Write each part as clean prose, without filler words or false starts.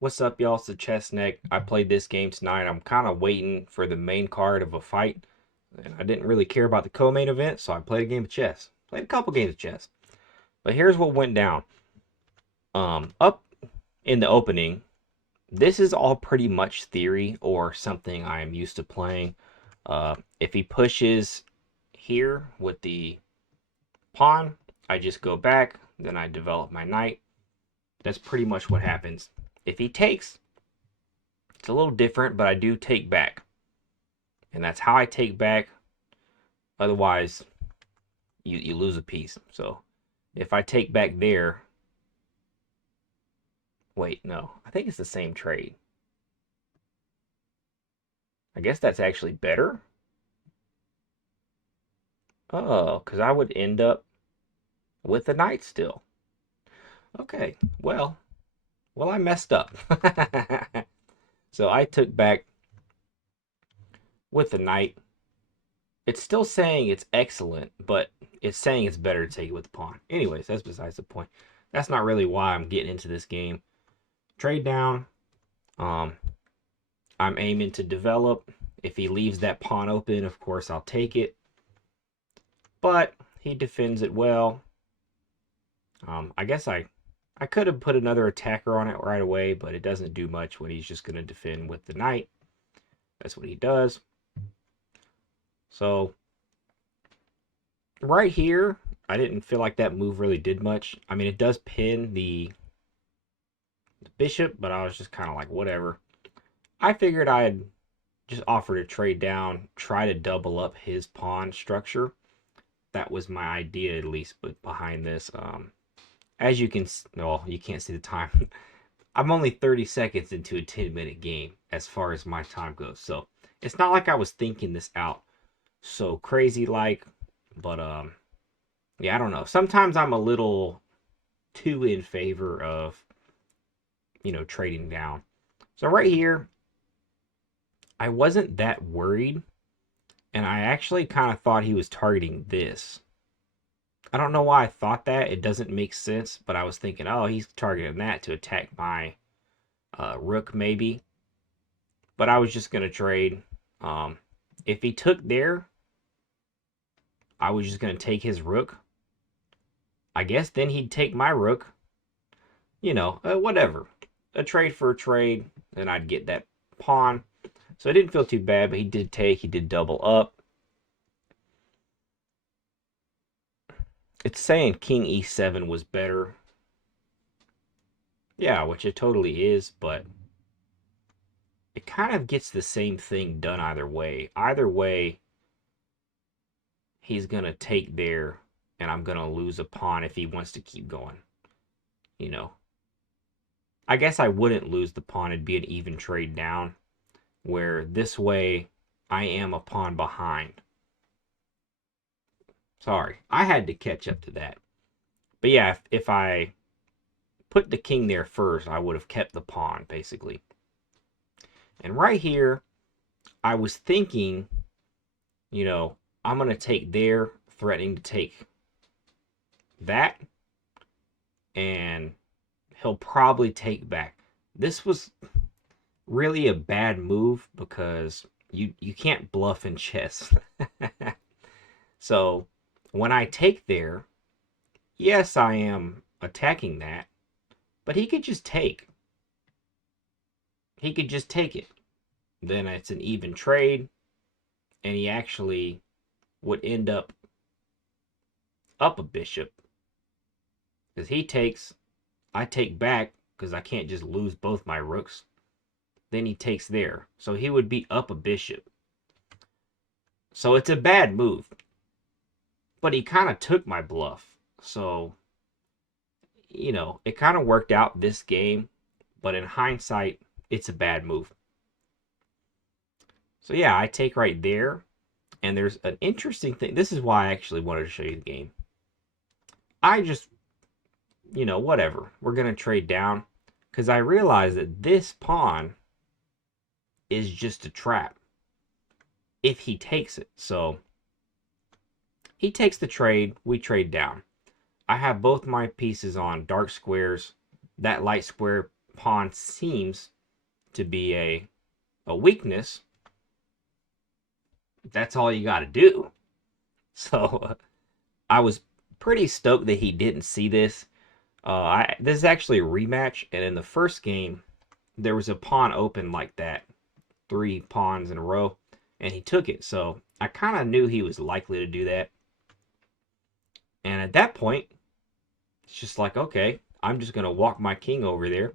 What's up, y'all? It's the Chess Neck. I played this game tonight. I'm kind of waiting for the main card of a fight, and I didn't really care about the co-main event, so I played a game of chess. Played a couple games of chess. But here's what went down. Up in the opening, this is all pretty much theory or something I am used to playing. If he pushes here with the pawn, I just go back, then I develop my knight. That's pretty much what happens. If he takes, it's a little different, but I do take back. And that's how I take back. Otherwise, you lose a piece. So if I take back there, wait, no, I think it's the same trade. I guess that's actually better. Oh, because I would end up with the knight still. Okay, well, I messed up. So I took back with the knight. It's still saying it's excellent, but it's saying it's better to take it with the pawn. Anyways, that's besides the point. That's not really why I'm getting into this game. Trade down. Um, I'm aiming to develop. If he leaves that pawn open, of course, I'll take it. But he defends it well. I guess I could have put another attacker on it right away, but it doesn't do much when he's just going to defend with the knight. That's what he does. So right here, I didn't feel like that move really did much. I mean, it does pin the bishop, but I was just kind of like, whatever. I figured I'd just offer to trade down, try to double up his pawn structure. That was my idea, at least, but behind this. As you can, well, you can't see the time. I'm only 30 seconds into a 10-minute game as far as my time goes. So it's not like I was thinking this out so crazy like, but yeah, I don't know. Sometimes I'm a little too in favor of, trading down. So right here, I wasn't that worried, and I actually kind of thought he was targeting this. I don't know why I thought that. It doesn't make sense, but I was thinking, oh, he's targeting that to attack my rook, maybe. But I was just going to trade. Um, if he took there, I was just going to take his rook. I guess then he'd take my rook. Whatever. A trade for a trade, then I'd get that pawn. So it didn't feel too bad, but he did take, he did double up. It's saying king e7 was better. Yeah, which it totally is, but it kind of gets the same thing done either way. Either way, he's going to take there, and I'm going to lose a pawn if he wants to keep going. You know, I guess I wouldn't lose the pawn. It'd be an even trade down, where this way I am a pawn behind. Sorry, I had to catch up to that. But yeah, if I put the king there first, I would have kept the pawn, basically. And right here, I was thinking, I'm going to take there, threatening to take that, and he'll probably take back. This was really a bad move because you can't bluff in chess. So when I take there, yes, I am attacking that, but he could just take. He could just take it. Then it's an even trade, and he actually would end up a bishop because he takes, I take back because I can't just lose both my rooks. Then he takes there, so he would be up a bishop. So it's a bad move, but he kind of took my bluff. So it kind of worked out this game, but in hindsight, it's a bad move. So yeah, I take right there, and there's an interesting thing. This is why I actually wanted to show you the game. I just, whatever. We're going to trade down because I realize that this pawn is just a trap if he takes it. So he takes the trade, we trade down. I have both my pieces on dark squares. That light square pawn seems to be a weakness, that's all you got to do. So I was pretty stoked that he didn't see this. This is actually a rematch, and in the first game, there was a pawn open like that, 3 pawns in a row, and he took it. So I kind of knew he was likely to do that. And at that point, it's just like, okay, I'm just going to walk my king over there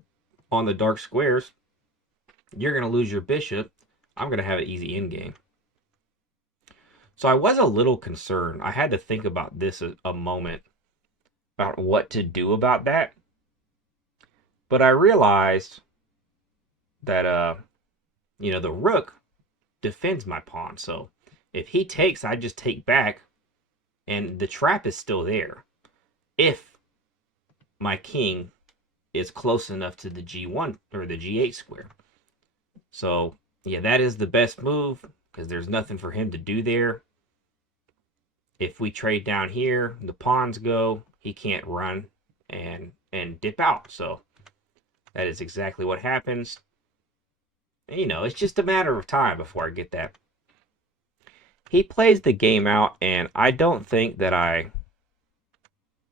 on the dark squares. You're going to lose your bishop. I'm going to have an easy endgame. So I was a little concerned. I had to think about this a moment about what to do about that. But I realized that, the rook defends my pawn. So if he takes, I just take back, and the trap is still there. If my king is close enough to the G1 or the G8 square. So, yeah, that is the best move because there's nothing for him to do there. If we trade down here, the pawns go, he can't run and dip out. So that is exactly what happens. And, it's just a matter of time before I get that. He plays the game out, and I don't think that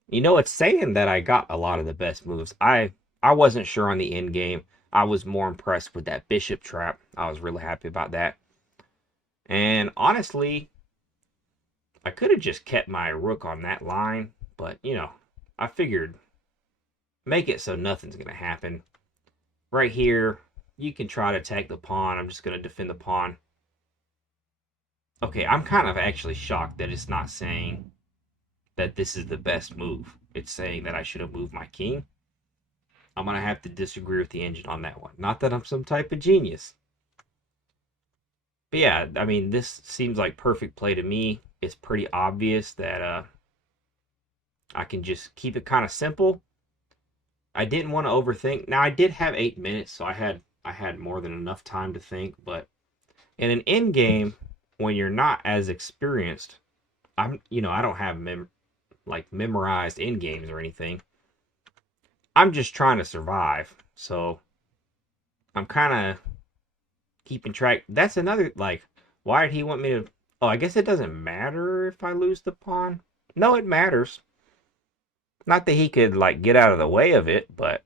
it's saying that I got a lot of the best moves. I wasn't sure on the end game. I was more impressed with that bishop trap. I was really happy about that. And honestly, I could have just kept my rook on that line, but, I figured make it so nothing's going to happen. Right here, you can try to attack the pawn. I'm just going to defend the pawn. Okay, I'm kind of actually shocked that it's not saying that this is the best move. It's saying that I should have moved my king. I'm going to have to disagree with the engine on that one. Not that I'm some type of genius. But yeah, I mean, this seems like perfect play to me. It's pretty obvious that I can just keep it kind of simple. I didn't want to overthink. Now, I did have 8 minutes, so I had more than enough time to think. But in an end game, when you're not as experienced, I don't have memorized end games or anything. I'm just trying to survive, so I'm kind of keeping track. That's another, why did he want me to... Oh, I guess it doesn't matter if I lose the pawn. No, it matters. Not that he could, get out of the way of it, but...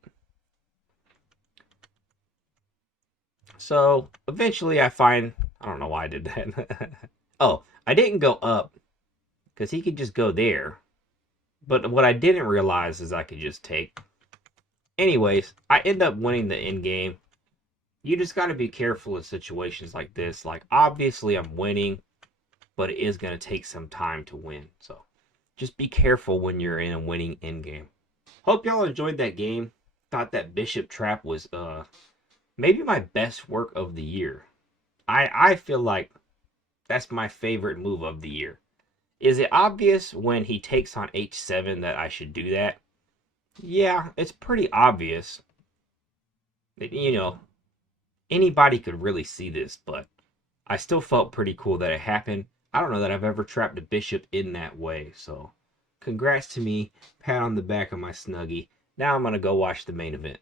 So, eventually I find... I don't know why I did that. Oh, I didn't go up, because he could just go there. But what I didn't realize is I could just take... Anyways, I end up winning the end game. You just got to be careful in situations like this. Obviously I'm winning, but it is going to take some time to win. So just be careful when you're in a winning end game. Hope y'all enjoyed that game. Thought that bishop trap was maybe my best work of the year. I feel like that's my favorite move of the year. Is it obvious when he takes on h7 that I should do that? Yeah, it's pretty obvious. Anybody could really see this, but I still felt pretty cool that it happened. I don't know that I've ever trapped a bishop in that way, so congrats to me. Pat on the back of my snuggie. Now I'm going to go watch the main event.